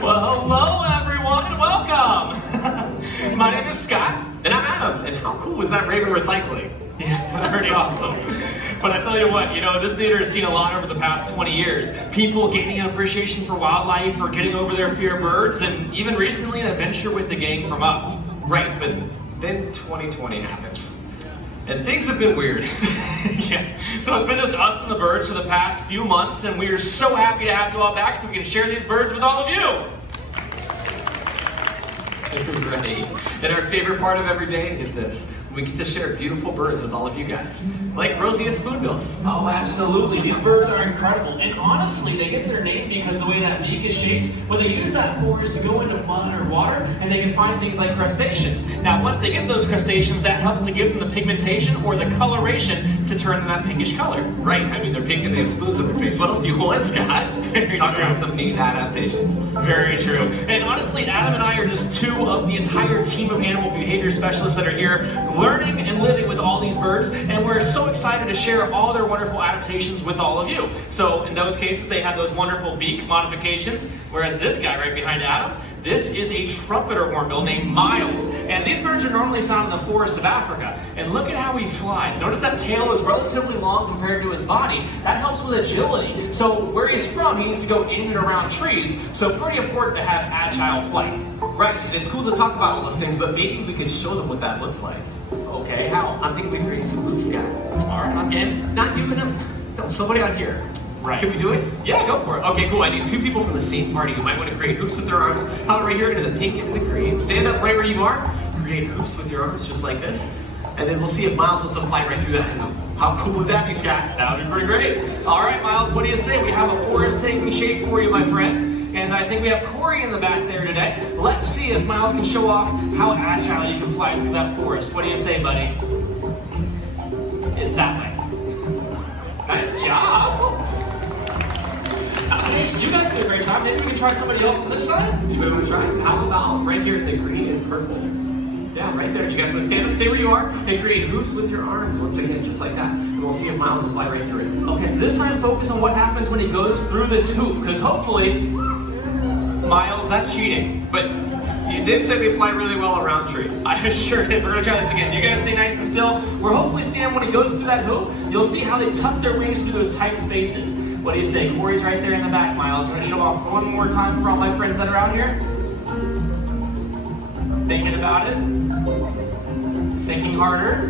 Well, hello everyone and welcome! My name is Scott. And I'm Adam. And how cool was that Raven recycling? Yeah, pretty awesome. But I tell you what, this theater has seen a lot over the past 20 years. People gaining an appreciation for wildlife or getting over their fear of birds, and even recently an adventure with the gang from Up. Right, but then 2020 happened. And things have been weird. Yeah. So it's been just us and the birds for the past few months, and we are so happy to have you all back so we can share these birds with all of you. Right. And our favorite part of every day is this. We get to share beautiful birds with all of you guys. Like Rosie and Spoonbills. Oh, absolutely. These birds are incredible. And honestly, they get their name because of the way that beak is shaped. Well, they use that for is to go into mud or water, and they can find things like crustaceans. Now, once they get those crustaceans, that helps to give them the pigmentation or the coloration to turn them that pinkish color. Right. I mean, they're pink and they have spoons on their face. What else do you want, Scott? Very Talk true. about some neat adaptations. Very true. And honestly, Adam and I are just two of the entire team of animal behavior specialists that are here learning and living with all these birds, and we're so excited to share all their wonderful adaptations with all of you. So in those cases, they have those wonderful beak modifications, whereas this guy right behind Adam, this is a trumpeter hornbill named Miles. And these birds are normally found in the forests of Africa. And look at how he flies. Notice that tail is relatively long compared to his body. That helps with agility. So where he's from, he needs to go in and around trees. So pretty important to have agile flight. Right, and it's cool to talk about all those things, but maybe we could show them what that looks like. Okay, how? I'm thinking we create some groups, Scott. All right, I'm in. Not you, but no, somebody out here. Right. Can we do it? Yeah, go for it. Okay, cool. I need two people from the same party who might want to create hoops with their arms. Holler right here into the pink and the green. Stand up right where you are. Create hoops with your arms just like this. And then we'll see if Miles wants to fly right through that hoop. How cool would that be, Scott? That would be pretty great. All right, Miles, what do you say? We have a forest taking shape for you, my friend. And I think we have Corey in the back there today. Let's see if Miles can show off how agile you can fly through that forest. What do you say, buddy? It's that way. Nice job. You guys did a great job. Maybe we can try somebody else on this side? You want to try? How about right here in the green and purple? Yeah, right there. You guys want to stand up, stay where you are, and create hoops with your arms once again, just like that. And we'll see if Miles will fly right through it. Okay, so this time focus on what happens when he goes through this hoop, because hopefully, Miles, that's cheating. But you did say they fly really well around trees. I sure did. We're going to try this again. You guys stay nice and still. We're hopefully seeing when he goes through that hoop, you'll see how they tuck their wings through those tight spaces. What do you say? Corey's right there in the back, Miles. I'm going to show off one more time for all my friends that are out here. Thinking about it. Thinking harder.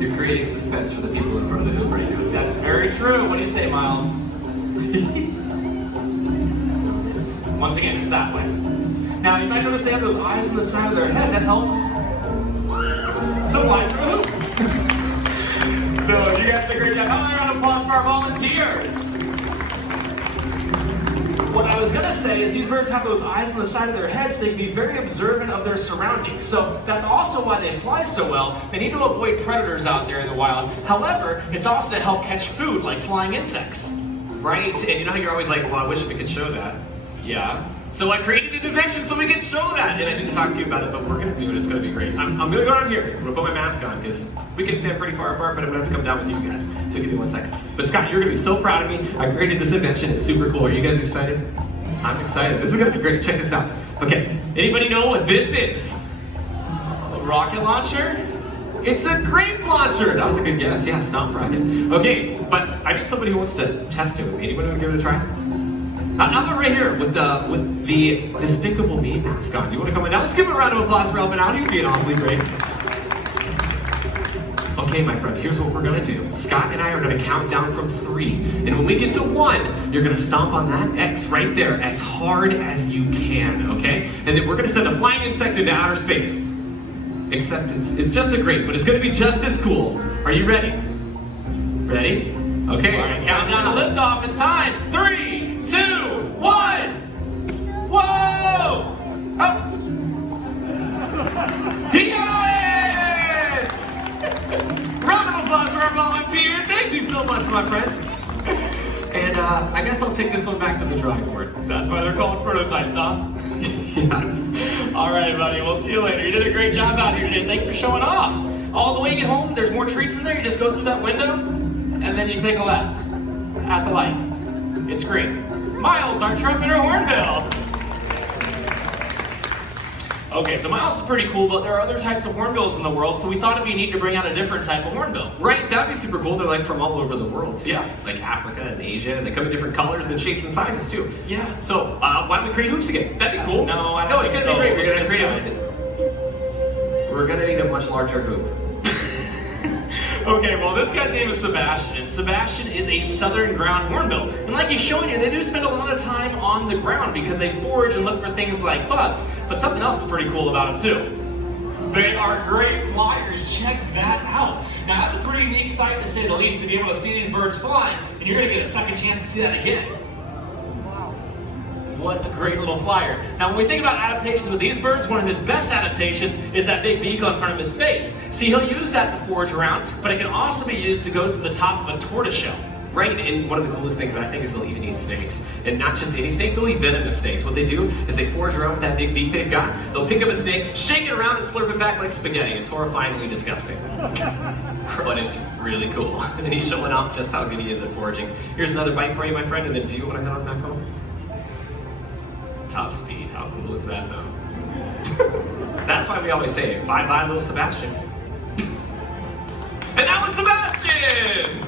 You're creating suspense for the people in front of the hoop right now. That's very true. What do you say, Miles? Once again, it's that way. Now, you might notice they have those eyes on the side of their head. That helps to fly through the hoop. No, you guys did a great job. How about a round of applause for our volunteers? What I was going to say is these birds have those eyes on the side of their heads. So they can be very observant of their surroundings. So that's also why they fly so well. They need to avoid predators out there in the wild. However, it's also to help catch food, like flying insects. Right, and you know how you're always like, well, I wish we could show that. Yeah. So I created an invention so we can show that. And I didn't talk to you about it, but we're going to do it. It's going to be great. I'm going to go down here. I'm going to put my mask on because we can stand pretty far apart, but I'm going to have to come down with you guys. So give me 1 second. But Scott, you're going to be so proud of me. I created this invention. It's super cool. Are you guys excited? I'm excited. This is going to be great. Check this out. Okay, anybody know what this is? A rocket launcher? It's a grape launcher. That was a good guess. Yeah, stomp rocket. Okay, but I need somebody who wants to test it with me. Anybody want to give it a try? I'm right here with the Despicable Me mask on. Do you want to come on down? Let's give him a round of applause for helping out. He's being awfully great. Okay, my friend, here's what we're gonna do. Scott and I are gonna count down from 3. And when we get to 1, you're gonna stomp on that X right there as hard as you can, okay? And then we're gonna send a flying insect into outer space. Except it's just a grape, but it's gonna be just as cool. Are you ready? Ready? Okay. All right, countdown to liftoff. It's time. 3, 2, 1. Whoa! Up. He got it! Round of applause for our volunteer. Thank you so much, my friend. And I guess I'll take this one back to the drawing board. That's why they're called prototypes, huh? Yeah. All right, buddy. We'll see you later. You did a great job out here today. Thanks for showing off. All the way you get home, there's more treats in there. You just go through that window, and then you take a left at the light. It's green. Miles, our trumpeter hornbill. Okay, so Miles is pretty cool, but there are other types of hornbills in the world, so we thought it'd be neat to bring out a different type of hornbill. Right, that'd be super cool. They're like from all over the world, too. Yeah. Like Africa and Asia. They come in different colors and shapes and sizes, too. Yeah. So, why don't we create hoops again? That'd be cool. No, I don't No, it's think gonna so. be great. We're gonna It's create good. a hoop. We're gonna need a much larger hoop. Okay, well, this guy's name is Sebastian. Sebastian is a southern ground hornbill. And like he's showing you, they do spend a lot of time on the ground because they forage and look for things like bugs. But something else is pretty cool about them, too. They are great flyers. Check that out. Now, that's a pretty unique sight, to say the least, to be able to see these birds flying. And you're going to get a second chance to see that again. What a great little flyer. Now, when we think about adaptations with these birds, one of his best adaptations is that big beak on front of his face. See, he'll use that to forage around, but it can also be used to go through the top of a tortoiseshell. Right, and one of the coolest things I think is they'll even eat snakes. And not just any snake, they'll eat venomous snakes. What they do is they forage around with that big beak they've got, they'll pick up a snake, shake it around, and slurp it back like spaghetti. It's horrifyingly disgusting. But it's really cool. And he's showing off just how good he is at foraging. Here's another bite for you, my friend, and then do you want to head on back home? Top speed, how cool is that, though? That's why we always say, bye-bye, little Sebastian. And that was Sebastian!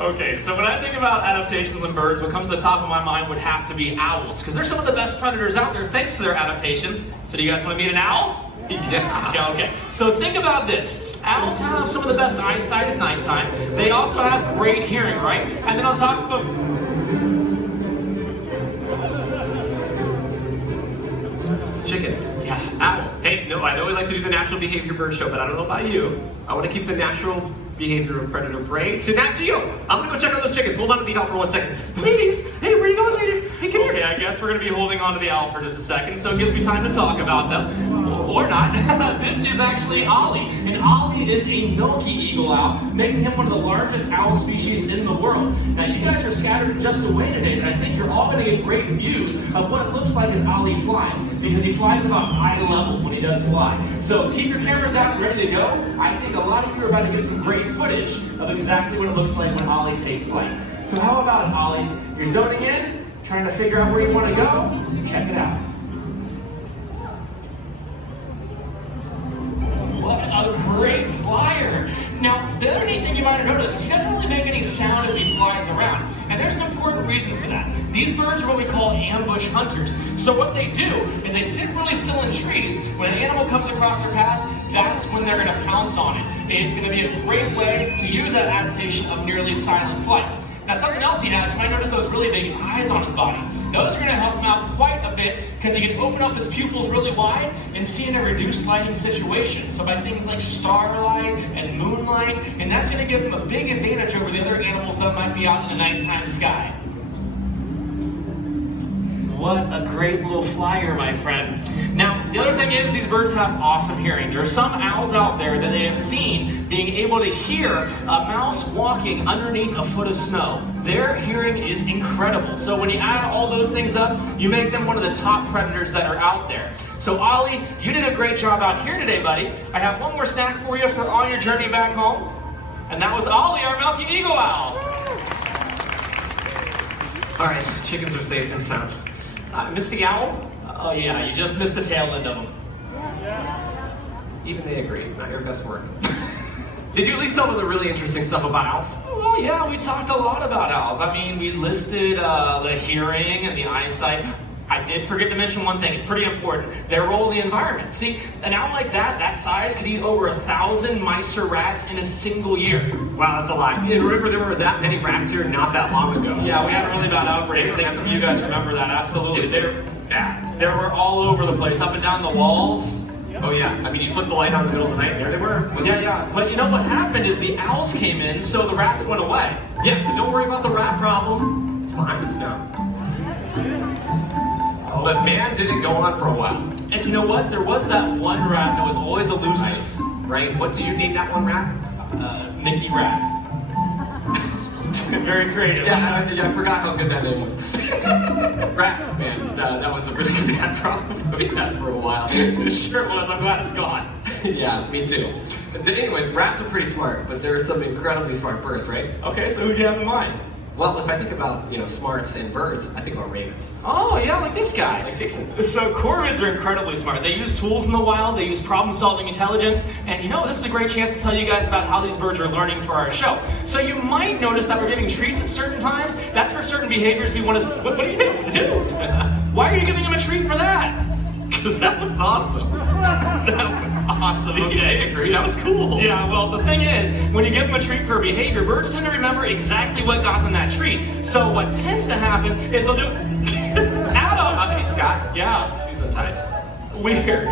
Okay, so when I think about adaptations in birds, what comes to the top of my mind would have to be owls, because they're some of the best predators out there thanks to their adaptations. So do you guys want to meet an owl? Yeah. Okay. So think about this. Owls have some of the best eyesight at nighttime. They also have great hearing, right? And then on top of Chickens. yeah. Owl. Hey, no, I know we like to do the natural behavior bird show, but I don't know about you. I want to keep the natural behavior of predator prey to Nat Geo. I'm gonna go check on those chickens. Hold on to the owl for 1 second. Ladies, hey, where are you going, ladies? Hey, come Okay, here. I guess we're going to be holding on to the owl for just a second, so it gives me time to talk about them. Or not. This is actually Ollie. And Ollie is a milky eagle owl, making him one of the largest owl species in the world. Now, you guys are scattered just away today, but I think you're all going to get great views of what it looks like as Ollie flies, because he flies about eye level when he does fly. So keep your cameras out and ready to go. I think a lot of you are about to get some great footage of exactly what it looks like when Ollie takes flight. So how about it, Ollie? You're zoning in, trying to figure out where you want to go? Check it out. What a great flyer! Now, the other neat thing you might have noticed, he doesn't really make any sound as he flies around. And there's an important reason for that. These birds are what we call ambush hunters. So what they do is they sit really still in trees. When an animal comes across their path, that's when they're going to pounce on it. And it's going to be a great way to use that adaptation of nearly silent flight. Now, something else he has, you might notice those really big eyes on his body. Those are going to help him out quite a bit because he can open up his pupils really wide and see in a reduced lighting situation. So by things like starlight and moonlight, and that's going to give him a big advantage over the other animals that might be out in the nighttime sky. What a great little flyer, my friend. Now, the other thing is these birds have awesome hearing. There are some owls out there that they have seen being able to hear a mouse walking underneath a foot of snow. Their hearing is incredible. So when you add all those things up, you make them one of the top predators that are out there. So Ollie, you did a great job out here today, buddy. I have one more snack for you for on your journey back home. And that was Ollie, our milky eagle owl. All right, chickens are safe and sound. Missed the owl? Oh yeah, you just missed the tail end of them. Even they agree, not your best work. Did you at least tell them the really interesting stuff about owls? Well, yeah, we talked a lot about owls. I mean, we listed the hearing and the eyesight. I did forget to mention one thing. It's pretty important. Their role in the environment. See, an owl like that size, could eat over 1,000 mice or rats in a single year. Wow, that's a lot. And remember, there were that many rats here not that long ago. Yeah, we had a really bad outbreak. I think some of you guys remember that. Absolutely. They were all over the place, up and down the walls. Oh yeah, I mean, you flipped the light on in the middle of the night, and there they were. Yeah. But you know what happened is the owls came in, so the rats went away. Yeah, so don't worry about the rat problem. It's behind us now. But man, did it go on for a while. And you know what? There was that one rat that was always elusive. Right? What did you name that one rat? Mickey Rat. Very creative. Yeah, I forgot how good that name was. Rats, man. That was a really bad problem that we had for a while. It sure was. I'm glad it's gone. Yeah, me too. Anyways, rats are pretty smart, but there are some incredibly smart birds, right? Okay, so who do you have in mind? Well, if I think about, smarts and birds, I think about ravens. Oh, yeah, like this guy. Like Dixon. So corvids are incredibly smart. They use tools in the wild, they use problem-solving intelligence, and this is a great chance to tell you guys about how these birds are learning for our show. So you might notice that we're giving treats at certain times. That's for certain behaviors we want to... What do you think to do? Why are you giving them a treat for that? Because that was awesome. That was awesome. Okay, I agree. That was cool. Yeah, well, the thing is, when you give them a treat for a behavior, birds tend to remember exactly what got them that treat. So what tends to happen is they'll do... Adam! Hey, Scott. Yeah. Shoes untied. Weird.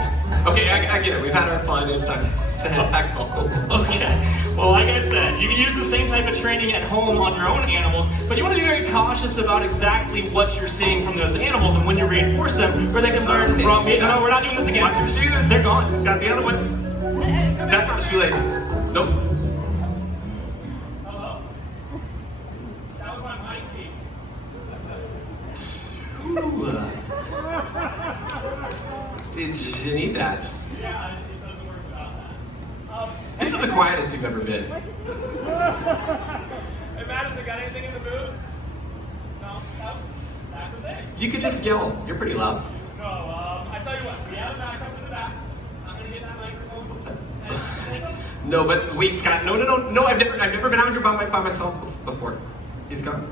Okay, I get it. We've had our fun. It's time to head back home. Okay. Well, like I said, you can use the same type of training at home on your own animals, but you want to be very cautious about exactly what you're seeing from those animals and when you reinforce them, where they can learn wrong behavior. No, we're not doing this again. Watch your shoes. They're gone. He's got the other one. That's not a shoelace. Nope. Hello? That was on my key. Did you need that? Yeah, it doesn't work without that. This is the quietest you've ever been. Hey, Madison, got anything in the booth? No? That's the thing. You could just yell. You're pretty loud. No, I tell you what, we have a backup in the back. I'm gonna get that microphone. No, but wait, Scott. No. I've never been out here by myself before. He's gone.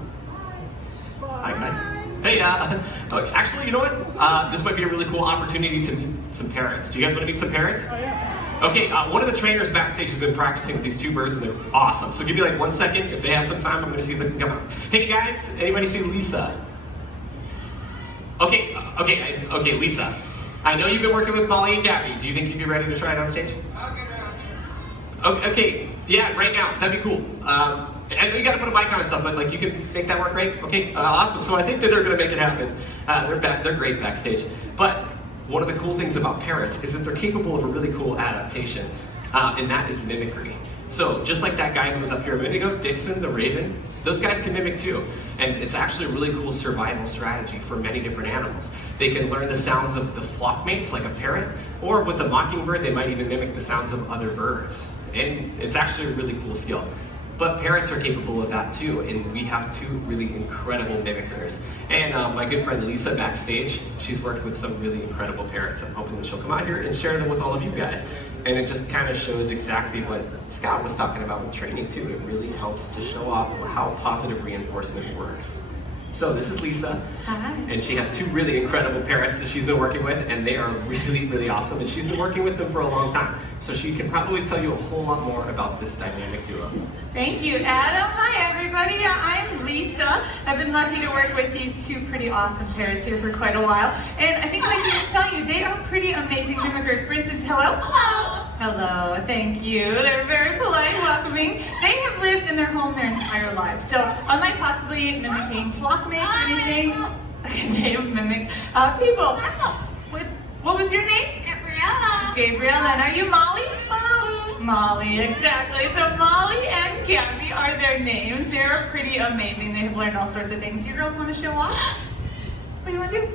Hi, guys. Hey, actually, you know what? This might be a really cool opportunity to meet some parrots. Do you guys want to meet some parrots? Oh, yeah. Okay, one of the trainers backstage has been practicing with these two birds, and they're awesome. So give me like 1 second. If they have some time, I'm going to see if they can come out. Hey, guys, anybody see Lisa? Okay, Lisa. I know you've been working with Molly and Gabby. Do you think you'd be ready to try it on stage? Okay, yeah, right now. That'd be cool. I know you got to put a mic on and stuff, but like you can make that work, right? Okay, awesome. So I think that they're going to make it happen. They're great backstage. But one of the cool things about parrots is that they're capable of a really cool adaptation, and that is mimicry. So just like that guy who was up here a minute ago, Dixon the raven, those guys can mimic too. And it's actually a really cool survival strategy for many different animals. They can learn the sounds of the flock mates, like a parrot, or with the mockingbird, they might even mimic the sounds of other birds. And it's actually a really cool skill. But parrots are capable of that too, and we have two really incredible mimickers. And my good friend Lisa backstage, she's worked with some really incredible parrots. I'm hoping that she'll come out here and share them with all of you guys. And it just kind of shows exactly what Scott was talking about with training too. It really helps to show off how positive reinforcement works. So this is Lisa. Hi. And she has two really incredible parrots that she's been working with, and they are really, really awesome. And she's been working with them for a long time. So she can probably tell you a whole lot more about this dynamic duo. Thank you, Adam. Hi, everybody. I'm Lisa. I've been lucky to work with these two pretty awesome parrots here for quite a while. And I think like he was telling you, they are pretty amazing mimickers. For instance, hello? Hello. Hello, thank you. They're very polite, welcoming. They have lived in their home their entire lives. So unlike possibly mimicking flock mates or anything, they have mimicked people. What was your name? Gabriella. Gabriella. And are you Molly? Molly, exactly. So Molly and Gabby are their names. They're pretty amazing. They have learned all sorts of things. You girls want to show off? What do you want to do?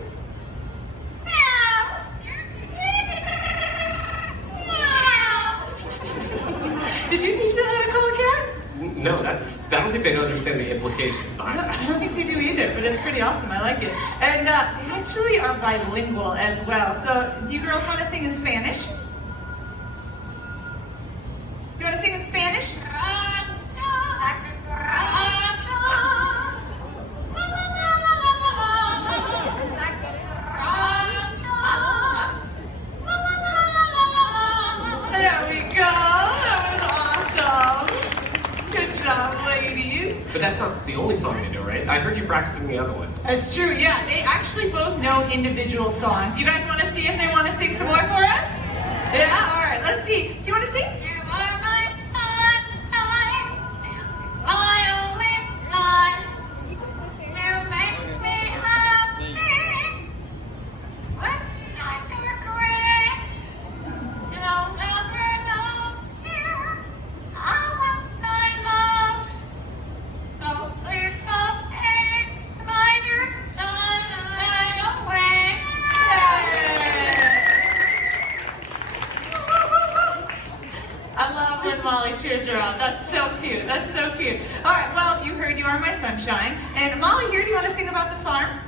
Did you teach them how to call a cat? No, I don't think they understand the implications behind that. I don't think they do either, but it's pretty awesome. I like it. And they actually are bilingual as well. So do you girls want to sing in Spanish? Do you want to sing in Spanish? practicing the other one. That's true, yeah. They actually both know individual songs. You guys want to see if they want to sing some more for us? Yeah, all right, let's see. Do you want to sing? Molly cheers her on. That's so cute. That's so cute. All right, well, you heard You Are My Sunshine. And Molly here, do you want to sing about the farm?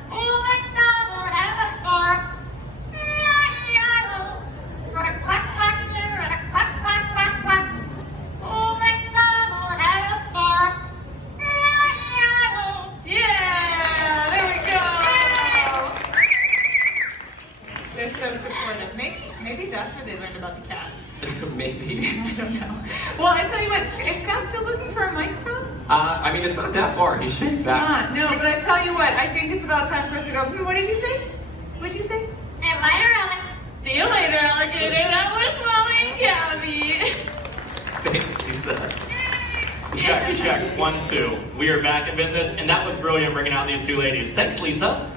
Yeah, there we go. They're so supportive. Maybe that's where they learned about the cat. Maybe. I don't know. Well, I tell you what, is Scott still looking for a microphone? I mean, it's not that far. He should be back. No, but I tell you what, I think it's about time for us to go. What did you say? What did you say? See you later, alligator. That was Molly and Gabby. Thanks, Lisa. Check. 1, 2. We are back in business, and that was brilliant bringing out these two ladies. Thanks, Lisa.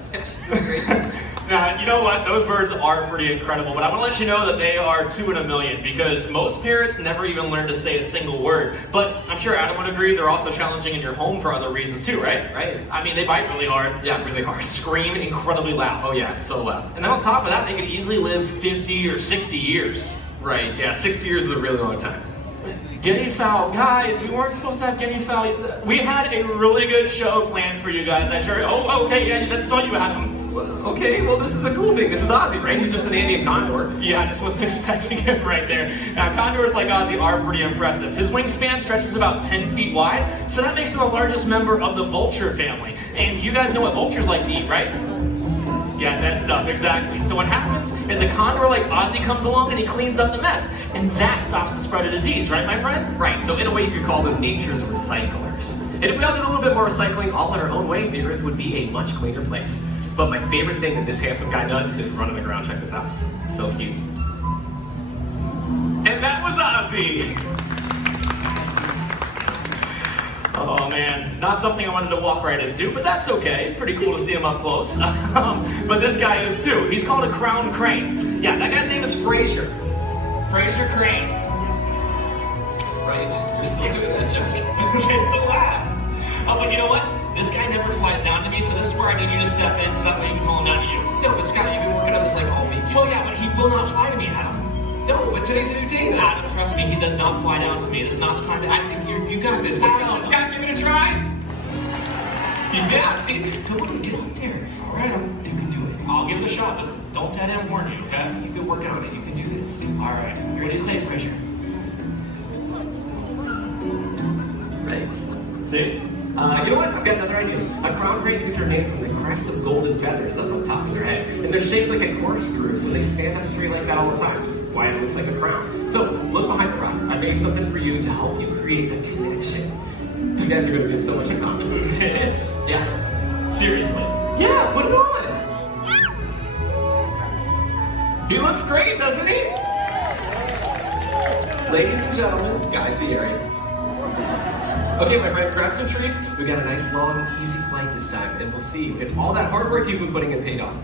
Now, you know what? Those birds are pretty incredible, but I want to let you know that they are 2 in a million because most parrots never even learn to say a single word. But I'm sure Adam would agree they're also challenging in your home for other reasons too, right? Right. I mean, they bite really hard. Yeah, really hard. Scream incredibly loud. Oh yeah, so loud. And then on top of that, they could easily live 50 or 60 years. Right, yeah, 60 years is a really long time. Guinea fowl. Guys, we weren't supposed to have guinea fowl. We had a really good show planned for you guys. Okay, yeah, let's tell you about them. Okay, well, this is a cool thing. This is Ozzy, right? He's just an Andean condor. Yeah, I just wasn't expecting it right there. Now, condors like Ozzy are pretty impressive. His wingspan stretches about 10 feet wide, so that makes him the largest member of the vulture family. And you guys know what vultures like to eat, right? Yeah, that stuff, exactly. So what happens is a condor like Ozzy comes along and he cleans up the mess, and that stops the spread of disease, right, my friend? Right, so in a way you could call them nature's recyclers. And if we all did a little bit more recycling all in our own way, the Earth would be a much cleaner place. But my favorite thing that this handsome guy does is run on the ground. Check this out. So cute. And that was Ozzy! Oh man, not something I wanted to walk right into, but that's okay. It's pretty cool to see him up close. But this guy is too. He's called a crowned crane. Yeah, that guy's name is Fraser. Fraser Crane. Right, you're still doing that, Jeff. They still laugh. Oh, but you know what? This guy never flies down to me, so this is where I need you to step in so that way you can call him down to you. No, but Scott, you've been working on this like all week. Well, yeah, but he will not fly to me, Adam. No, but today's a new day then. Adam, trust me, he does not fly down to me. This is not the time to I think you got this. Adam. Scott, give it a try. Yeah, see? Come on, get up there. All right, you can do it. I'll give it a shot, but don't say I didn't warn you, okay? You've been working on it. You can do this. All right. What do you say, Fraser? Right. See? You know what? I've got another idea. Crown cranes get their name from the crest of golden feathers up on top of their head. And they're shaped like a corkscrew, so they stand up straight like that all the time. That's why it looks like a crown. So, look behind the rock. I made something for you to help you create a connection. You guys are going to give so much in common. This? Yeah. Seriously? Yeah, put it on! He looks great, doesn't he? Ladies and gentlemen, Guy Fieri. Okay, my friend, grab some treats. We got a nice, long, easy flight this time, and we'll see if all that hard work you've been putting in paid off.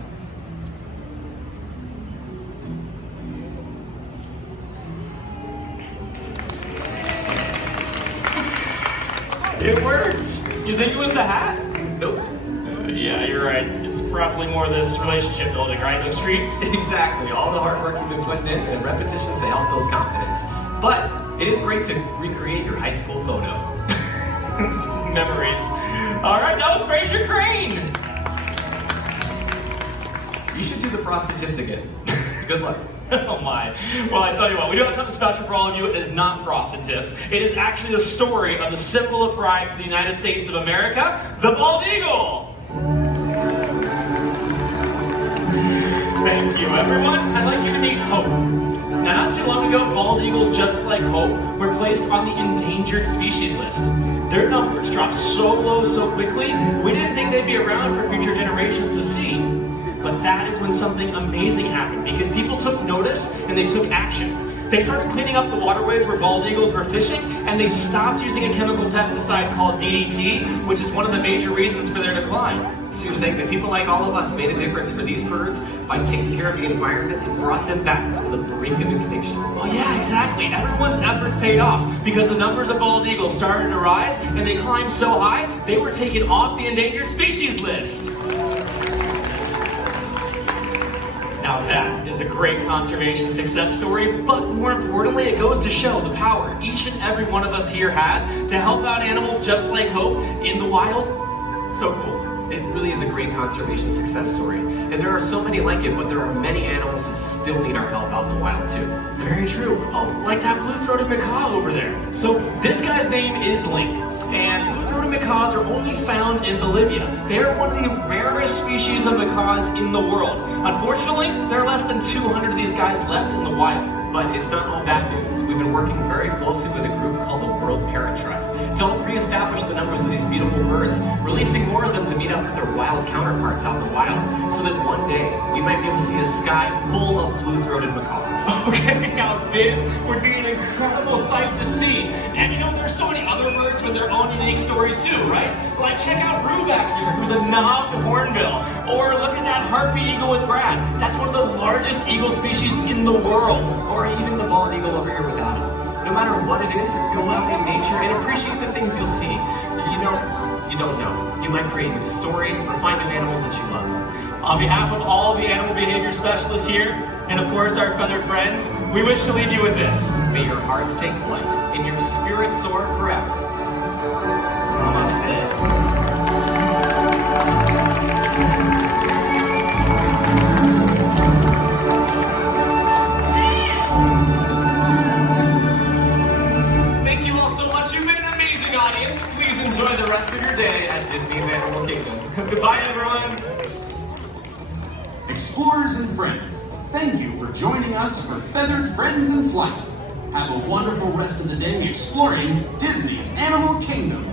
It worked! You think it was the hat? Nope. Yeah, you're right. It's probably more this relationship building, right? Those treats? Exactly. All the hard work you've been putting in and repetitions to help build confidence. But it is great to recreate your high school photo. Memories. All right, that was Fraser Crane. You should do the frosted tips again. Good luck. Oh my. Well, I tell you what, we do have something special for all of you. It is not frosted tips. It is actually the story of the symbol of pride for the United States of America, the bald eagle. Thank you, everyone. I'd like you to meet Hope. Now, not too long ago, bald eagles just like Hope were placed on the endangered species list. Their numbers dropped so low so quickly, we didn't think they'd be around for future generations to see. But that is when something amazing happened, because people took notice and they took action. They started cleaning up the waterways where bald eagles were fishing, and they stopped using a chemical pesticide called DDT, which is one of the major reasons for their decline. So you're saying that people like all of us made a difference for these birds by taking care of the environment and brought them back from the brink of extinction? Well, yeah, exactly. Everyone's efforts paid off because the numbers of bald eagles started to rise, and they climbed so high, they were taken off the endangered species list. Now that is a great conservation success story, but more importantly, it goes to show the power each and every one of us here has to help out animals just like Hope in the wild. So cool. It really is a great conservation success story. And there are so many like it, but there are many animals that still need our help out in the wild too. Very true. Oh, like that blue-throated macaw over there. So this guy's name is Link. And blue-throated macaws are only found in Bolivia. They are one of the rarest species of macaws in the world. Unfortunately, there are less than 200 of these guys left in the wild. But it's not all bad news. We've been working very closely with a group called the World Parrot Trust to help reestablish the numbers of these beautiful birds, releasing more of them to meet up with their wild counterparts out in the wild, so that one day we might be able to see a sky full of blue-throated macaws. Okay, now this would be an incredible sight to see. And you know, there's so many other birds with their own unique stories too, right? Like check out Rue back here, who's a knobbed hornbill. Or look at that harpy eagle with Brad. That's one of the largest eagle species in the world. Or even the bald eagle over here with Adam. No matter what it is, go out in nature and appreciate the things you'll see. You know, you don't know. You might create new stories or find new animals that you love. On behalf of all the animal behavior specialists here, and of course our feathered friends, we wish to leave you with this. May your hearts take flight and your spirits soar forever. Namaste. Enjoy the rest of your day at Disney's Animal Kingdom. Goodbye, everyone. Explorers and friends, thank you for joining us for Feathered Friends in Flight. Have a wonderful rest of the day exploring Disney's Animal Kingdom.